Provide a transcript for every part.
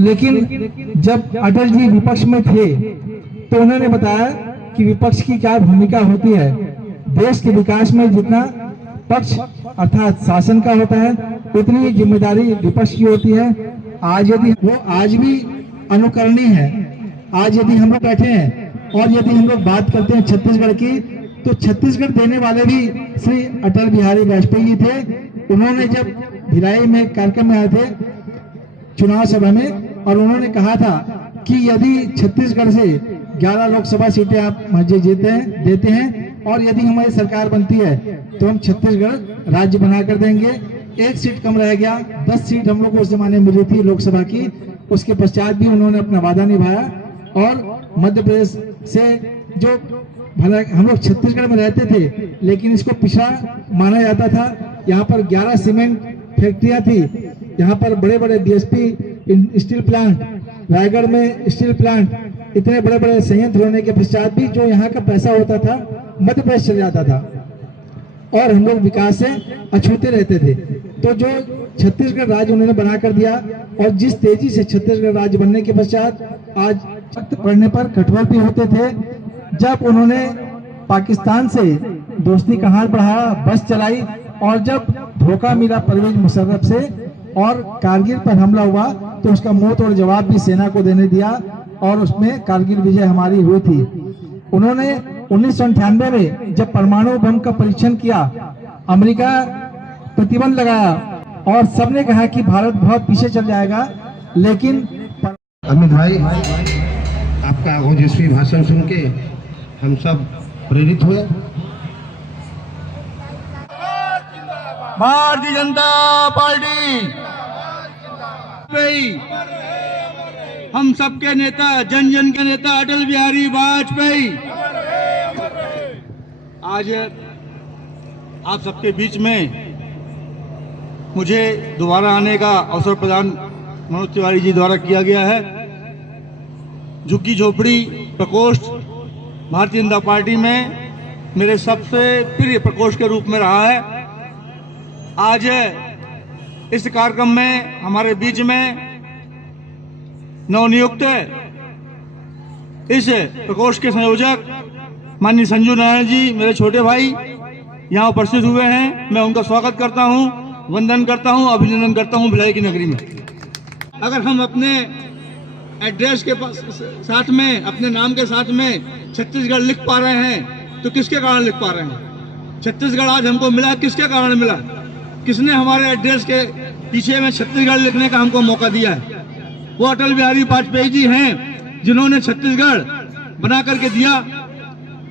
लेकिन जब अटल जी विपक्ष में थे तो उन्होंने बताया कि विपक्ष की क्या भूमिका होती है। देश के विकास में जितना पक्ष अर्थात शासन का होता है उतनी जिम्मेदारी विपक्ष की होती है। आज भी अनुकरणीय है। आज यदि हम लोग बैठे हैं और यदि हम लोग बात करते हैं छत्तीसगढ़ की, तो छत्तीसगढ़ देने वाले भी श्री अटल बिहारी वाजपेयी जी थे। उन्होंने जब भिलाई में कार्यक्रम में आए थे चुनाव सभा में, और उन्होंने कहा था कि यदि छत्तीसगढ़ से 11 लोकसभा सीटें आप मुझे देते हैं और यदि हमारी सरकार बनती है तो हम छत्तीसगढ़ राज्य बना कर देंगे। एक सीट कम रह गया, 10 सीट हम लोग को उस जमाने में मिली थी लोकसभा की। उसके पश्चात भी उन्होंने अपना वादा निभाया और मध्य प्रदेश से जो भला हम लोग छत्तीसगढ़ में रहते थे लेकिन इसको पिछड़ा माना जाता था। यहाँ पर 11 सीमेंट फैक्ट्रियां थी, यहाँ पर बड़े बड़े बीएसपी स्टील प्लांट, रायगढ़ में स्टील प्लांट, इतने बड़े बड़े संयंत्र होने के पश्चात भी जो यहाँ का पैसा होता था मध्य प्रदेश चल जाता था और हम लोग विकास से अछूते रहते थे। तो जो छत्तीसगढ़ राज्य उन्होंने बना कर दिया और जिस तेजी से छत्तीसगढ़ राज्य बनने के पश्चात आज वक्त पड़ने पर कठोर भी होते थे। जब उन्होंने पाकिस्तान से दोस्ती का हाथ बढ़ाया, बस चलाई और जब धोखा मिला परवेज मुशर्रफ से और कारगिल पर हमला हुआ तो उसका मुंह तोड़ जवाब भी सेना को देने दिया और उसमें कारगिल विजय हमारी हुई थी। उन्होंने 1998 में जब परमाणु बम का परीक्षण किया, अमेरिका प्रतिबंध लगाया और सबने कहा कि भारत बहुत पीछे चल जाएगा, लेकिन अमित भाई आपका ओजस्वी भाषण सुन के हम सब प्रेरित हुए। भारतीय जनता पार्टी हम सबके नेता, जन जन के नेता अटल बिहारी वाजपेयी आज आप सबके बीच में मुझे दोबारा आने का अवसर प्रदान मनोज तिवारी जी द्वारा किया गया है। झुग्गी झोपड़ी प्रकोष्ठ भारतीय जनता पार्टी में मेरे सबसे प्रिय प्रकोष्ठ के रूप में रहा है। आज इस कार्यक्रम में हमारे बीच में नवनियुक्त इस प्रकोष्ठ के संयोजक माननीय संजू नारायण जी, मेरे छोटे भाई यहाँ उपस्थित हुए हैं। मैं उनका स्वागत करता हूँ, वंदन करता हूँ, अभिनंदन करता हूँ भिलाई की नगरी में। अगर हम अपने एड्रेस के साथ में, अपने नाम के साथ में छत्तीसगढ़ लिख पा रहे हैं तो किसके कारण लिख पा रहे हैं? छत्तीसगढ़ आज हमको मिला, किसके कारण मिला? किसने हमारे एड्रेस के पीछे में छत्तीसगढ़ लिखने का हमको मौका दिया है? वो अटल बिहारी वाजपेयी जी हैं जिन्होंने छत्तीसगढ़ बना करके दिया।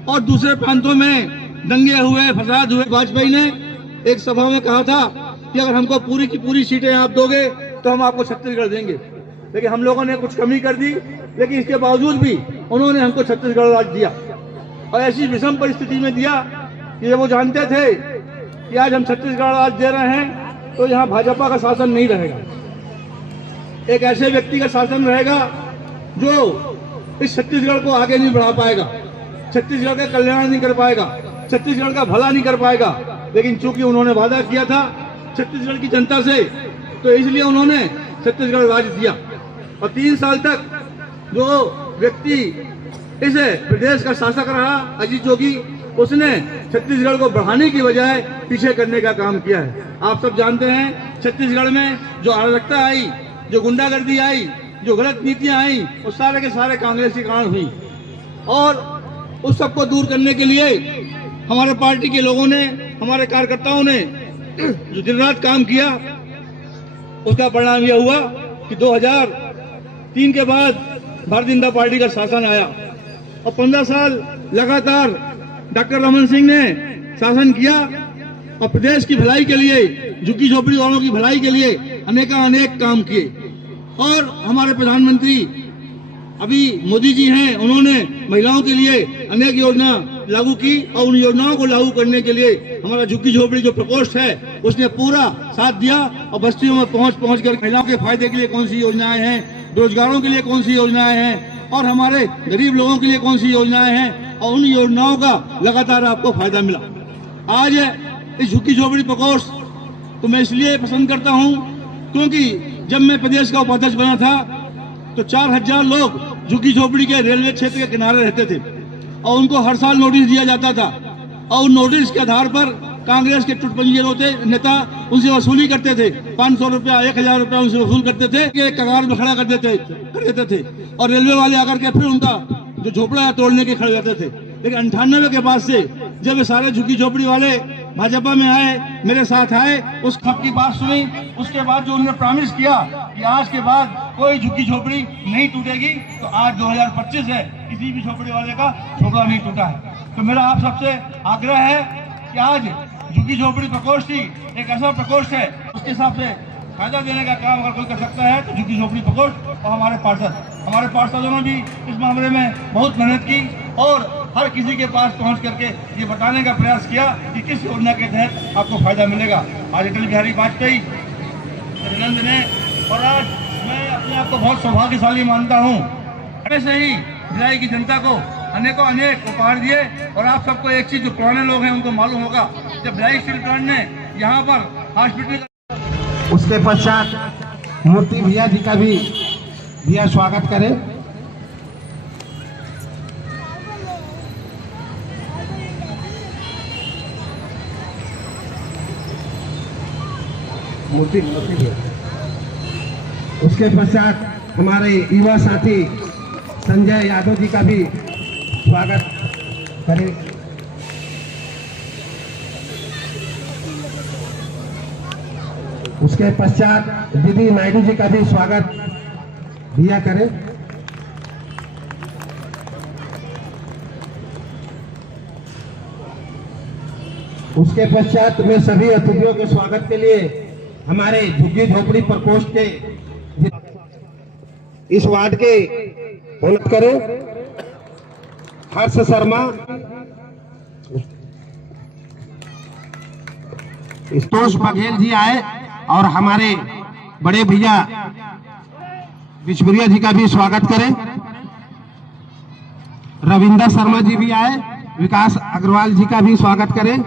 और दूसरे प्रांतों में दंगे हुए, फसाद हुए। वाजपेयी ने एक सभा में कहा था कि अगर हमको पूरी की पूरी सीटें आप दोगे तो हम आपको छत्तीसगढ़ देंगे, लेकिन हम लोगों ने कुछ कमी कर दी, लेकिन इसके बावजूद भी उन्होंने हमको छत्तीसगढ़ राज्य दिया। और ऐसी विषम परिस्थिति में दिया कि वो जानते थे कि आज हम छत्तीसगढ़ राज्य दे रहे हैं तो यहाँ भाजपा का शासन नहीं रहेगा, एक ऐसे व्यक्ति का शासन रहेगा जो इस छत्तीसगढ़ को आगे नहीं बढ़ा पाएगा, छत्तीसगढ़ का कल्याण नहीं कर पाएगा, छत्तीसगढ़ का भला नहीं कर पाएगा। लेकिन चूंकि उन्होंने वादा किया था छत्तीसगढ़ की जनता से, तो इसलिए उन्होंने छत्तीसगढ़ राज्य दिया। और 3 साल तक जो व्यक्ति इस प्रदेश का शासक रहा, अजीत जोगी, उसने छत्तीसगढ़ को बढ़ाने की बजाय पीछे करने का काम किया है। आप सब जानते हैं छत्तीसगढ़ में जो अराजकता आई, जो गुंडागर्दी आई, जो गलत नीतियां आई, वो सारे के सारे कांग्रेस के कारण हुई। और उस सबको दूर करने के लिए हमारे पार्टी के लोगों ने, हमारे कार्यकर्ताओं ने जो दिन रात काम किया, उसका परिणाम यह हुआ कि 2003 के बाद भारतीय जनता पार्टी का शासन आया और 15 साल लगातार डॉक्टर रमन सिंह ने शासन किया और प्रदेश की भलाई के लिए, झुग्गी झोपड़ी वालों की भलाई के लिए अनेक काम किए। और हमारे प्रधानमंत्री अभी मोदी जी हैं, उन्होंने महिलाओं के लिए अनेक योजना लागू की और उन योजनाओं को लागू करने के लिए हमारा झुग्गी झोपड़ी जो प्रकोष्ठ है उसने पूरा साथ दिया। और बस्तियों में पहुंच कर महिलाओं के फायदे के लिए कौन सी योजनाएं हैं, बेरोजगारों के लिए कौन सी योजनाएं हैं और हमारे गरीब लोगों के लिए कौन सी योजनाएं हैं, और उन योजनाओं का लगातार आपको फायदा मिला। आज इस झुग्गी झोपड़ी प्रकोष्ठ तो मैं इसलिए पसंद करता हूँ क्योंकि जब मैं प्रदेश का उपाध्यक्ष बना था तो 4000 लोग झुग्गी झोपड़ी के रेलवे क्षेत्र के किनारे रहते थे और उनको हर साल नोटिस दिया जाता था और उन नोटिस के आधार पर कांग्रेस के टुटपंजी होते नेता उनसे वसूली करते थे। 500 रुपया 1000 रुपया उनसे वसूल करते थे कि कगार में खड़ा कर देते थे और रेलवे वाले आकर के फिर उनका जो झोपड़ा तोड़ने के खड़े रहते थे। लेकिन 98 के बाद से जब ये सारे झुग्गी झोपड़ी वाले भाजपा में आए, मेरे साथ आए, उस खप की बात सुनी, उसके बाद जो उन्होंने प्रॉमिस किया कि आज के बाद कोई झुग्गी झोपड़ी नहीं टूटेगी, तो आज 2025 है, किसी भी झोपड़ी वाले का झोपड़ा नहीं टूटा है। तो मेरा आप सबसे आग्रह है कि आज झुग्गी झोपड़ी प्रकोष्ठ ही एक ऐसा प्रकोष्ठ है, उसके हिसाब से फायदा देने का काम अगर कोई कर सकता है तो झुग्गी झोपड़ी प्रकोष्ठ और हमारे पार्षदों ने भी इस मामले में बहुत मेहनत की और हर किसी के पास पहुंच करके ये बताने का प्रयास किया कि किस योजना के तहत आपको फायदा मिलेगा। आज अटल बिहारी वाजपेयी जन्मदिन है और आज मैं अपने आप को बहुत सौभाग्यशाली मानता हूँ। ऐसे ही भिलाई की जनता को अनेक उपहार दिए और आप सबको एक चीज जो पुराने लोग हैं उनको मालूम होगा, जब भिलाई स्टील प्लांट ने यहाँ पर हॉस्पिटल, उसके पश्चात मूर्ति भैया जी का भी भैया स्वागत करें। मूर्ति भैया, उसके पश्चात हमारे युवा साथी संजय यादव जी का भी स्वागत करें। उसके पश्चात दीदी नायडू जी का भी स्वागत भैया करें। उसके पश्चात मैं सभी अतिथियों के स्वागत के लिए हमारे झुग्गी झोपड़ी प्रकोष्ठ के इस वार्ड के उन्नत करें हर्ष शर्मा, संतोष बघेल जी आए और हमारे बड़े भैया बिचपुरिया जी का भी स्वागत करें। रविंदर शर्मा जी भी आए, विकास अग्रवाल जी का भी स्वागत करें।